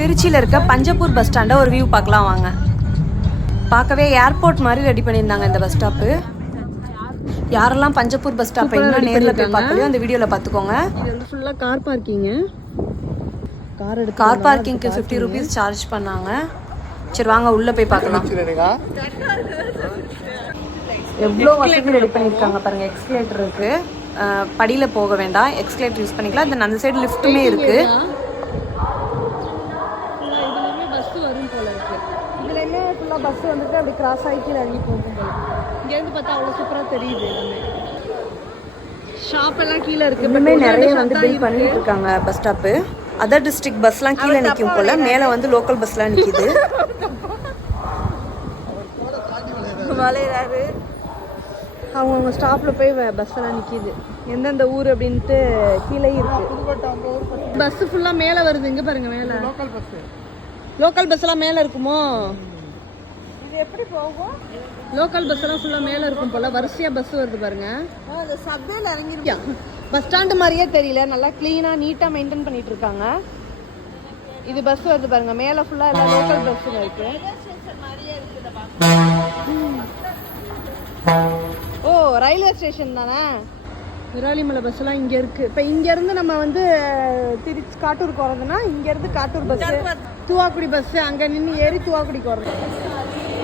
திருச்சியில் இருக்க பஞ்சப்பூர் பஸ் ஸ்டாண்டை ஒரு வியூ பார்க்கலாம் வாங்க. பார்க்கவே ஏர்போர்ட் மாதிரி ரெடி பண்ணியிருந்தாங்க இந்த பஸ் ஸ்டாப்பு. யாரெல்லாம் பஞ்சப்பூர் பஸ் ஸ்டாப் இன்னும் நேரில் போய் பார்க்கலையோ அந்த வீடியோவில் பார்த்துக்கோங்க. இது வந்து ஃபுல்லாக கார் பார்க்கிங்கு. கார் பார்க்கிங்க்கு 50 rupees சார்ஜ் பண்ணாங்க. சரி வாங்க உள்ளே போய் பார்க்கலாம். எவ்வளோ வசதி ரெடி பண்ணியிருக்காங்க பாருங்கள். எக்ஸ்கலேட்டர் இருக்குது, படியில் போக வேண்டாம், எக்ஸ்கலேட்டர் யூஸ் பண்ணிக்கலாம். தென் அந்த சைடு லிஃப்ட்டுமே இருக்குது. இதுலேயுமே பஸ்ஸு வரும் போல இருக்குது. இதுலேயுமே ஃபுல்லாக பஸ்ஸு வந்துட்டு அப்படி கிராஸ் ஆகி கீழே இறங்கி போகும் போல. இங்கேருந்து பார்த்தா அவ்வளோ சூப்பராக தெரியுது. எல்லாமே ஷாப் எல்லாம் கீழே இருக்குது. இன்னுமே நிறைய வந்து பில்ட் பண்ணிட்டு இருக்காங்க பஸ் ஸ்டாப்பு. அதர் டிஸ்ட்ரிக்ட் பஸ்லாம் கீழே நிற்கும் போல், மேலே வந்து லோக்கல் பஸ்லாம் நிற்கிது. வளையிறாரு. அவங்க ஸ்டாப்பில் போய் பஸ் எல்லாம் நிற்கிது. எந்தெந்த ஊர் அப்படின்ட்டு கீழே இருக்கு. பஸ்ஸு ஃபுல்லாக மேலே வருது. இங்கே பாருங்க, மேலே லோக்கல் பஸ்ஸெல்லாம் மேலே இருக்குமோ? இது எப்படி போகும்? லோக்கல் பஸ் எல்லாம் ஃபுல்லாக மேலே இருக்கும் போல். வரிசையாக பஸ் வருது பாருங்க. சப்வேல இறங்கிருக்கியா? பஸ் ஸ்டாண்டு மாதிரியே தெரியல. நல்லா க்ளீனாக நீட்டாக மெயின்டைன் பண்ணிட்டு இருக்காங்க. இது பஸ் வருது பாருங்க. மேலே ஃபுல்லாக எல்லாம் லோக்கல் பஸ்ஸுங்க இருக்கு. ஓ, ரயில்வே ஸ்டேஷன் தானே. விராலிமலை பஸ்ஸெல்லாம் இங்கே இருக்குது. இப்போ இங்கேருந்து நம்ம வந்து திருச்சி காட்டூருக்கு வரதுன்னா இங்கேருந்து காட்டூர் பஸ்ஸு, துவாக்குடி பஸ்ஸு, அங்கே நின்று ஏறி துவாக்குடிக்கு வரது.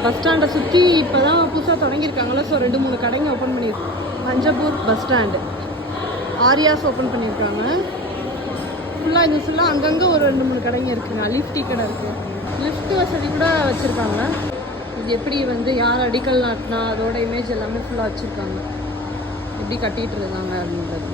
பஸ் ஸ்டாண்டை சுற்றி இப்போ தான் புதுசாக தொடங்கியிருக்காங்களோ. ஸோ 2-3 கடைங்க ஓப்பன் பண்ணியிருக்காங்க. Panjappur bus stand, Aryaas open பண்ணியிருக்காங்க. ஃபுல்லாக இது ஃபுல்லாக அங்கங்கே ஒரு 2-3 கடைங்க இருக்குங்க. லிஃப்ட் கடை இருக்குது. லிஃப்ட் வசதி கூட வச்சுருக்காங்க. இது எப்படி வந்து யார் அடிக்கல் நாட்டினா அதோட இமேஜ் எல்லாமே ஃபுல்லாக வச்சுருக்காங்க. எப்படி கட்டிகிட்டு இருக்காங்க அப்படின்றது.